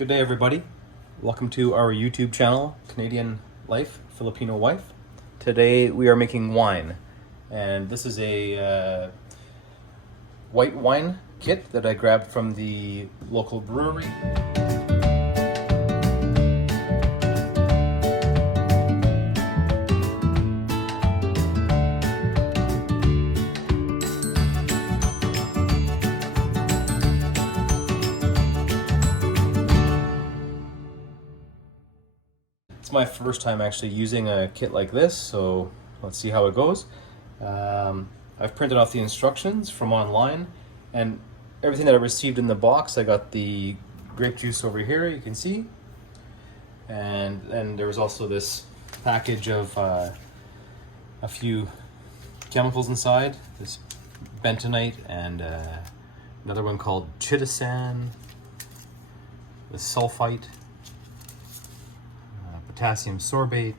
Good day, everybody. Welcome to our YouTube channel, Canadian Life, Filipino Wife. Today we are making wine, and this is a white wine kit that I grabbed from the local brewery. It's my first time actually using a kit like this, so let's see how it goes. I've printed off the instructions from online, and everything that I received in the box. I got the grape juice over here, you can see, and then there was also this package of a few chemicals inside, this bentonite and another one called chitosan, the sulfite, potassium sorbate,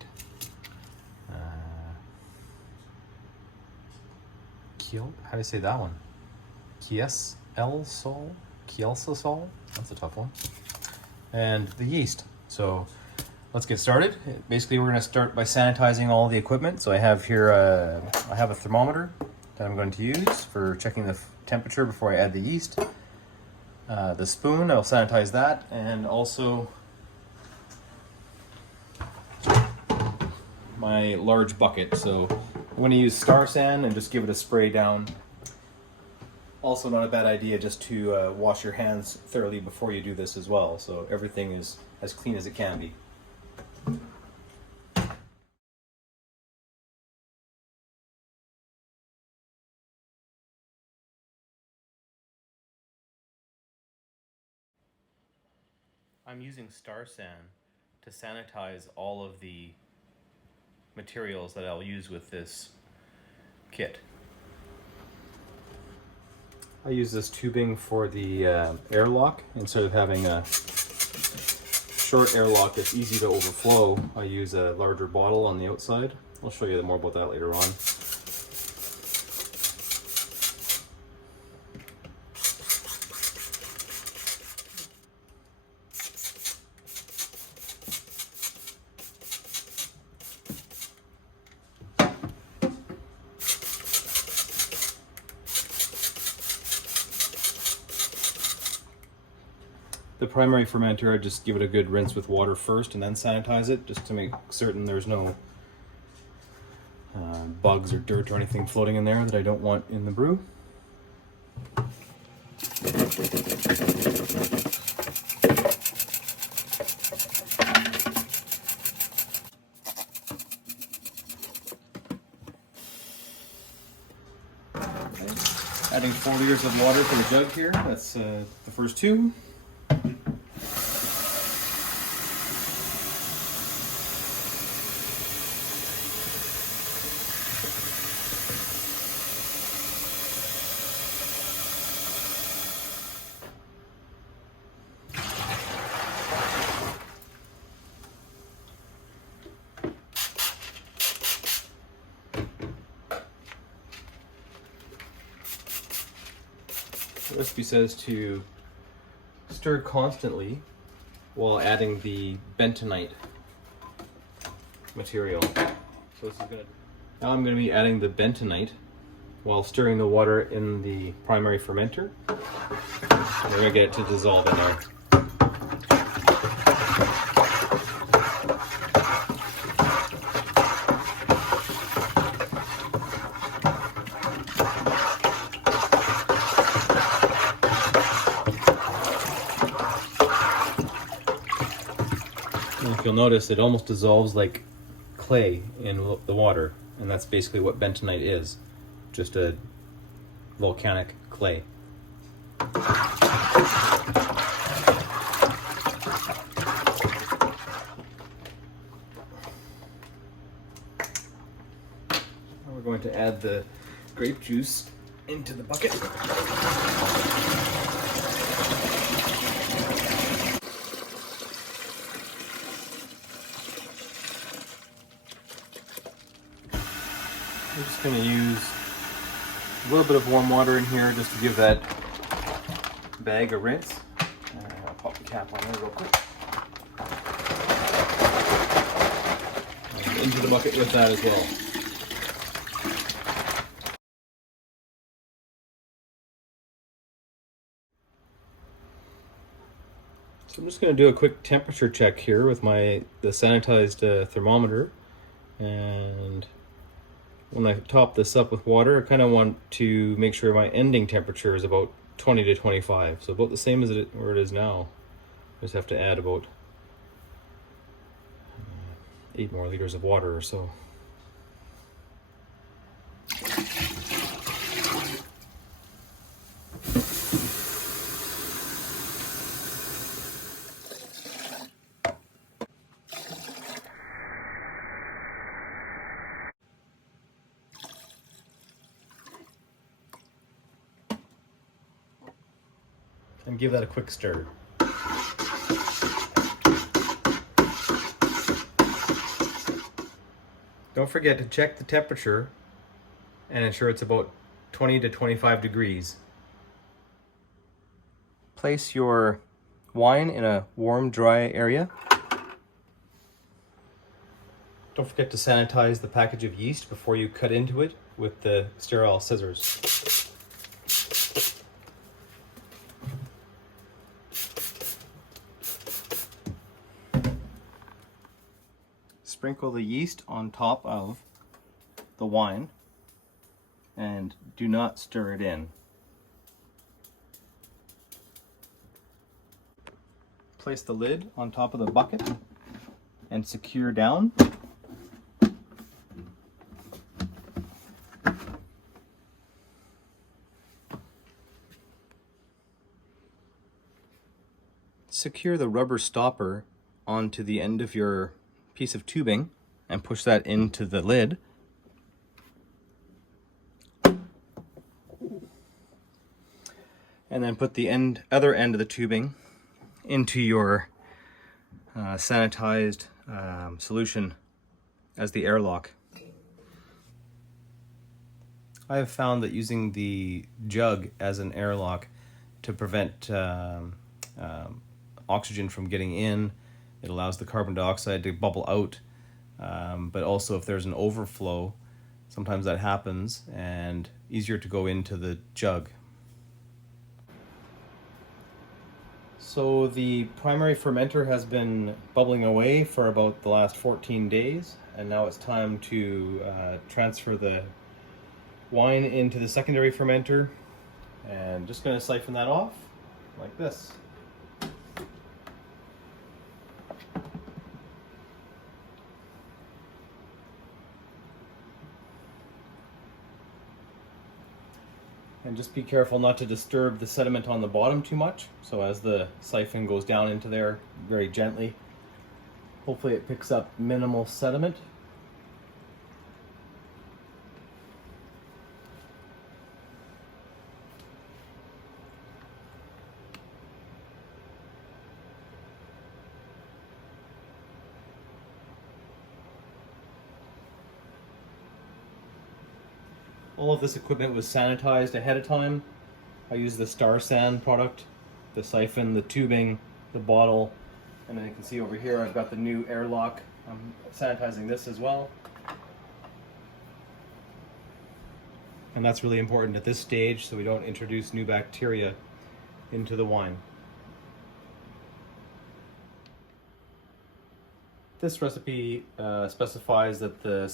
how do I say that one? Kielsol? That's a tough one. And the yeast. So let's get started. Basically, we're going to start by sanitizing all the equipment. So I have here I have a thermometer that I'm going to use for checking the temperature before I add the yeast. The spoon, I'll sanitize that, and also my large bucket. So I'm going to use Star San and just give it a spray down. Also not a bad idea just to wash your hands thoroughly before you do this as well, so everything is as clean as it can be. I'm using Star San to sanitize all of the materials that I'll use with this kit. I use this tubing for the airlock. Instead of having a short airlock that's easy to overflow, I use a larger bottle on the outside. I'll show you more about that later on. The primary fermenter, I just give it a good rinse with water first and then sanitize it, just to make certain there's no bugs or dirt or anything floating in there that I don't want in the brew. Adding 4 liters of water to the jug here, that's the first two. The recipe says to stir constantly while adding the bentonite material. So this is now I'm going to be adding the bentonite while stirring the water in the primary fermenter. We're going to get it to dissolve in there. If you'll notice, it almost dissolves like clay in the water, and that's basically what bentonite is, just a volcanic clay. Now we're going to add the grape juice into the bucket. I'm just going to use a little bit of warm water in here just to give that bag a rinse. I'll pop the tap on there real quick. And into the bucket with that as well. So I'm just going to do a quick temperature check here with the sanitized thermometer, and when I top this up with water, I kind of want to make sure my ending temperature is about 20 to 25, so about the same as where it is now. I just have to add about 8 more liters of water or so. And give that a quick stir. Don't forget to check the temperature and ensure it's about 20 to 25 degrees. Place your wine in a warm, dry area. Don't forget to sanitize the package of yeast before you cut into it with the sterile scissors. Sprinkle the yeast on top of the wine and do not stir it in. Place the lid on top of the bucket and secure down. Secure the rubber stopper onto the end of your piece of tubing and push that into the lid. And then put the other end of the tubing into your sanitized solution as the airlock. I have found that using the jug as an airlock to prevent oxygen from getting in, it allows the carbon dioxide to bubble out, but also if there's an overflow, sometimes that happens, and easier to go into the jug. So the primary fermenter has been bubbling away for about the last 14 days, and now it's time to transfer the wine into the secondary fermenter, and just going to siphon that off like this. And just be careful not to disturb the sediment on the bottom too much. So as the siphon goes down into there very gently, hopefully it picks up minimal sediment. All of this equipment was sanitized ahead of time. I used the Star San product, the siphon, the tubing, the bottle, and then you can see over here I've got the new airlock. I'm sanitizing this as well. And that's really important at this stage so we don't introduce new bacteria into the wine. This recipe specifies that the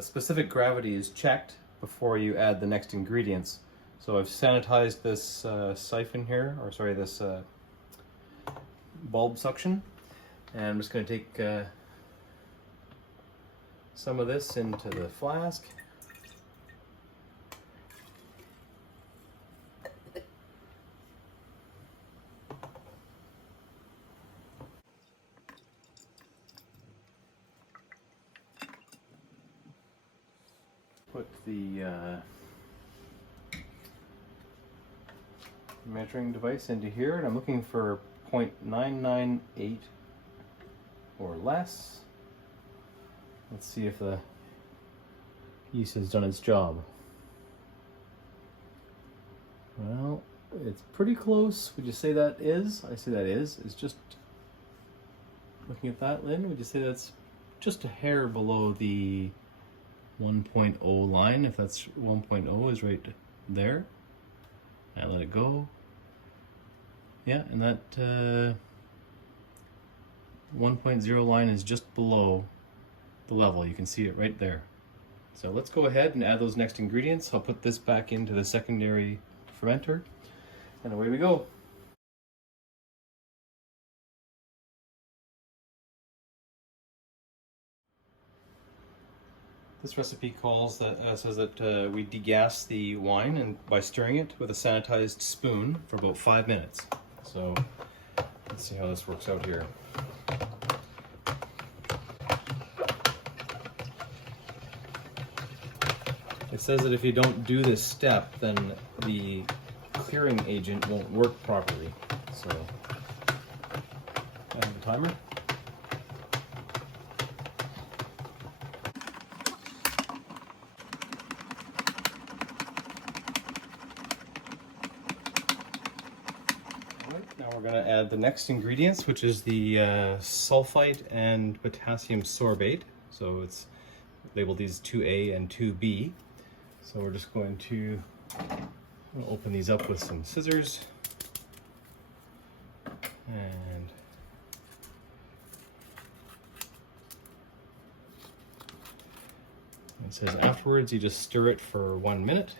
specific gravity is checked before you add the next ingredients. So I've sanitized this siphon here, or sorry, this bulb suction, and I'm just going to take some of this into the flask. Put the measuring device into here, and I'm looking for 0.998 or less. Let's see if the yeast has done its job. Well, It's pretty close. Would you say that is? I say that is. It's just, looking at that, Lynn, would you say that's just a hair below the 1.0 line? If that's 1.0 is right there. I let it go. Yeah, and that 1.0 line is just below the level. You can see it right there. So let's go ahead and add those next ingredients. I'll put this back into the secondary fermenter, and away we go. This recipe says that we degas the wine and by stirring it with a sanitized spoon for about 5 minutes. So let's see how this works out here. It says that if you don't do this step, then the clearing agent won't work properly. So I have a timer. Now we're going to add the next ingredients, which is the sulfite and potassium sorbate. So it's labeled these 2A and 2B. So we're just going to open these up with some scissors. And it says afterwards you just stir it for 1 minute.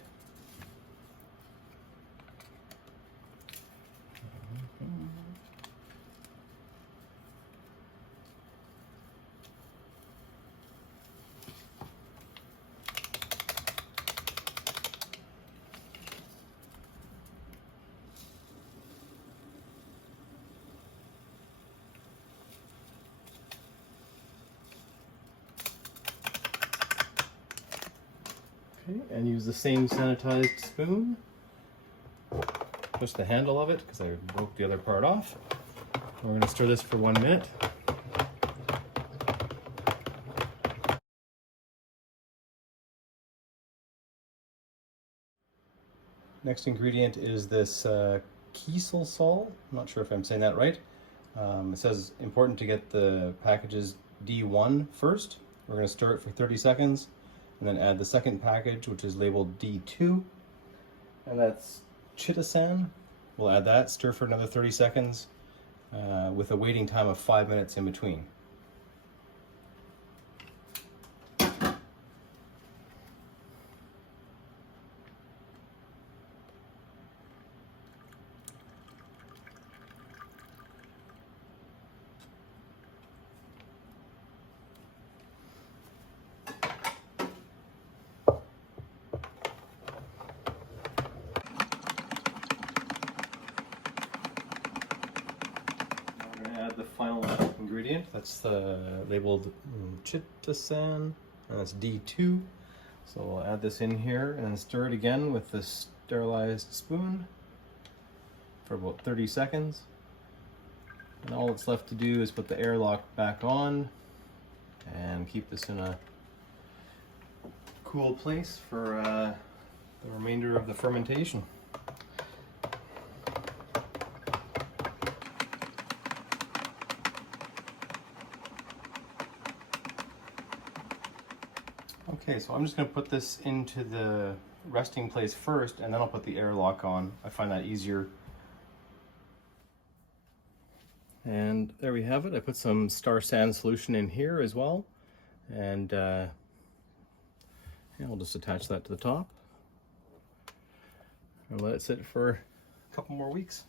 Okay, and use the same sanitized spoon. Push the handle of it because I broke the other part off. We're going to stir this for 1 minute. Next ingredient is this Kieselsaal. I'm not sure if I'm saying that right. It says important to get the packages D1 first. We're going to stir it for 30 seconds and then add the second package, which is labeled D2, and that's chitosan. We'll add that, stir for another 30 seconds with a waiting time of 5 minutes in between. Add the final ingredient. That's labeled chitosan, and that's D2. So we'll add this in here and then stir it again with the sterilized spoon for about 30 seconds. And all that's left to do is put the airlock back on and keep this in a cool place for the remainder of the fermentation. Okay, so I'm just going to put this into the resting place first, and then I'll put the airlock on. I find that easier. And there we have it. I put some Star San solution in here as well, and yeah, I'll just attach that to the top and let it sit for a couple more weeks.